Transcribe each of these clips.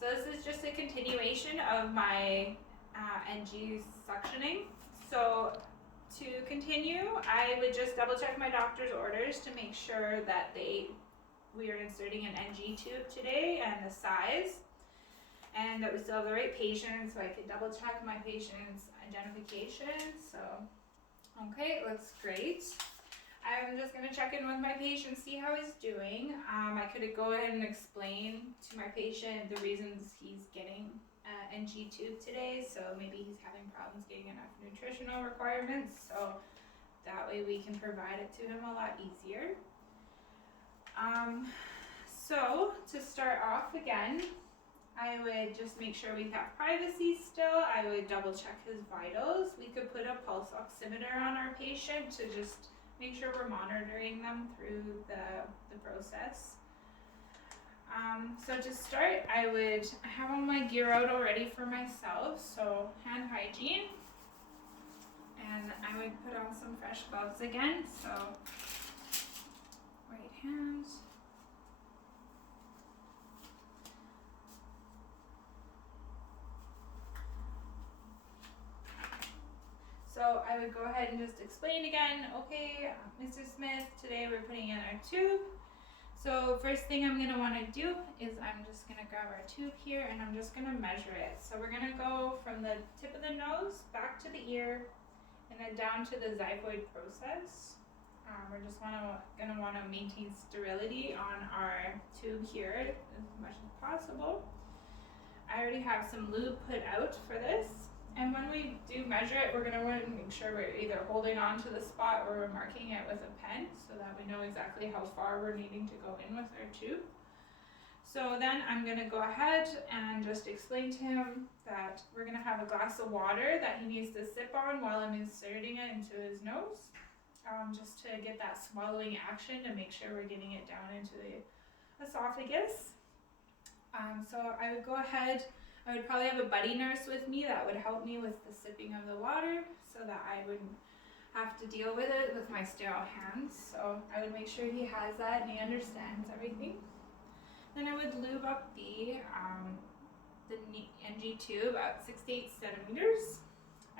So this is just a continuation of my NG suctioning. So to continue, I would just double check my doctor's orders to make sure that we are inserting an NG tube today and the size, and that we still have the right patient, so I could double check my patient's identification. So, okay, it looks great. I'm just going to check in with my patient, see how he's doing. I could go ahead and explain to my patient the reasons he's getting NG tube today. So maybe he's having problems getting enough nutritional requirements, so that way we can provide it to him a lot easier. So to start off again, I would just make sure we have privacy still. I would double check his vitals. We could put a pulse oximeter on our patient to just make sure we're monitoring them through the process. So to start, I have all my gear out already for myself, so hand hygiene, and I would put on some fresh gloves again, so right hand. So I would go ahead and just explain again, okay, Mr. Smith, today we're putting in our tube. So first thing I'm going to want to do is I'm just going to grab our tube here and I'm just going to measure it. So we're going to go from the tip of the nose back to the ear and then down to the xiphoid process. We're just going to want to maintain sterility on our tube here as much as possible. I already have some lube put out for this. And when we do measure it, we're going to want to make sure we're either holding on to the spot or we're marking it with a pen so that we know exactly how far we're needing to go in with our tube. So then I'm going to go ahead and just explain to him that we're going to have a glass of water that he needs to sip on while I'm inserting it into his nose, just to get that swallowing action to make sure we're getting it down into the esophagus. So I would go ahead. I would probably have a buddy nurse with me that would help me with the sipping of the water so that I wouldn't have to deal with it with my sterile hands. So I would make sure he has that and he understands everything. Then I would lube up the NG tube at 6 to 8 centimeters.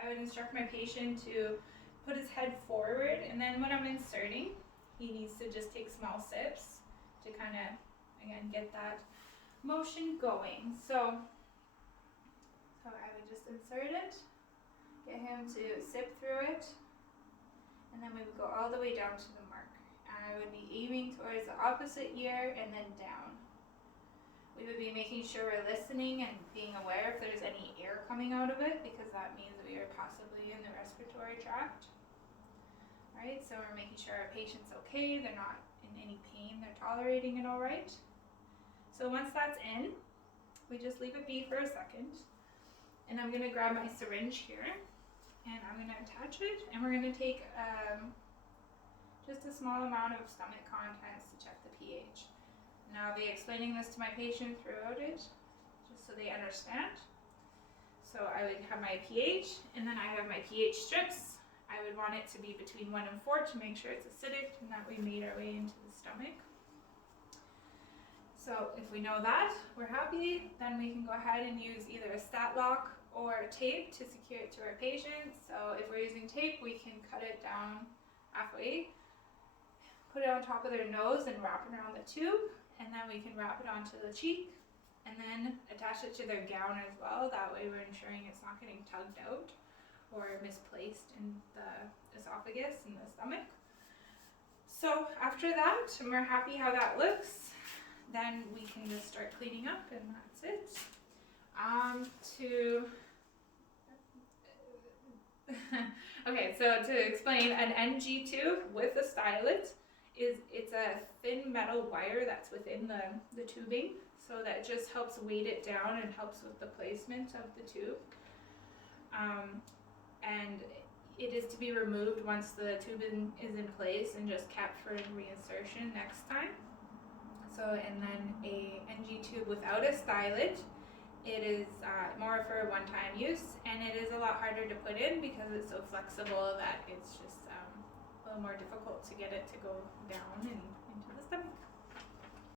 I would instruct my patient to put his head forward, and then when I'm inserting, he needs to just take small sips to kind of, again, get that motion going. So I would just insert it, get him to sip through it, and then we would go all the way down to the mark. And I would be aiming towards the opposite ear and then down. We would be making sure we're listening and being aware if there's any air coming out of it, because that means we are possibly in the respiratory tract. All right, so we're making sure our patient's okay, they're not in any pain, they're tolerating it all right. So once that's in, we just leave it be for a second. And I'm going to grab my syringe here, and I'm going to attach it, and we're going to take just a small amount of stomach contents to check the pH. Now I'll be explaining this to my patient throughout it, just so they understand. So I would have my pH, and then I have my pH strips. I would want it to be between 1 and 4 to make sure it's acidic and that we made our way into the stomach. So if we know that, we're happy, then we can go ahead and use either a stat lock or tape to secure it to our patient. So if we're using tape, we can cut it down halfway, put it on top of their nose and wrap it around the tube, and then we can wrap it onto the cheek and then attach it to their gown as well. That way we're ensuring it's not getting tugged out or misplaced in the esophagus and the stomach. So after that, and we're happy how that looks, then we can just start cleaning up, and that's it. Okay, so to explain, an NG tube with a stylet it's a thin metal wire that's within the tubing, so that just helps weight it down and helps with the placement of the tube. And it is to be removed once the tube is in place and just kept for reinsertion next time. So, and then a NG tube without a stylet, it is more for one-time use, and it is a lot harder to put in because it's so flexible that it's just a little more difficult to get it to go down and into the stomach.